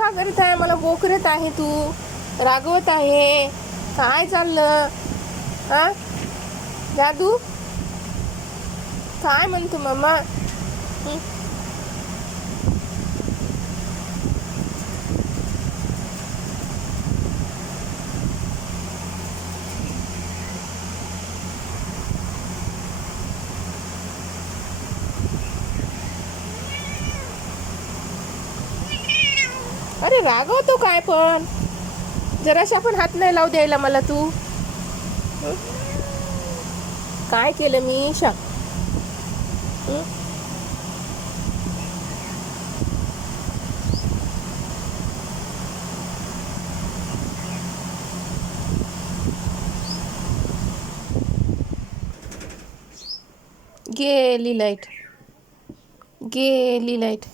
का करीत आहे? मला बोकरत आहे तू, रागवत आहे. काय चाललं? हा जादू, काय म्हणतो मम्मा? हं? अरे रागवतो काय पण? जराशा पण हात नाही लावू द्यायला मला तू. हं? काय केलं मी शा? हं? गेली लाईट, गेली लाईट.